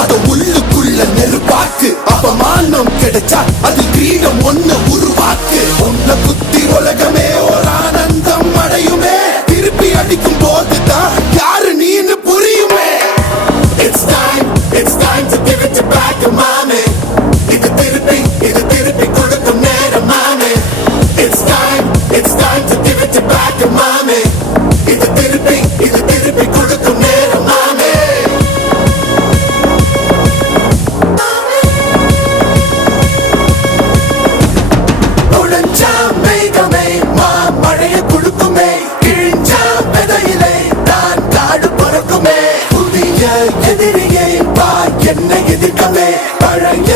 அத உள்ளுக்குள்ள நெருப்பாக்கு. அவமானம் கிடைச்சா அது கிரீடம் ஒண்ணு உருவாக்கு. உன்னை குத்தி உலகமே ஒரு ஆனந்தம் அடையுமே. திருப்பி அடிக்கும் போதுதான் யாரு நீன்னு புரியுமே. It's time to give it back to mommy. இது திருப்பி கொடுக்கும் நேரம் மாமே. It's time to give it back to mommy. இது திருப்பி கொடுக்கும் நேரம் மாமே. உடைஞ்சா மேகமே மழைய கொடுக்குமே. கிழிஞ்சா விதையிலே தான் காடு பறக்குமே. புதிய எதிரியை வா என்னை எதிர்க்கவே. பழைய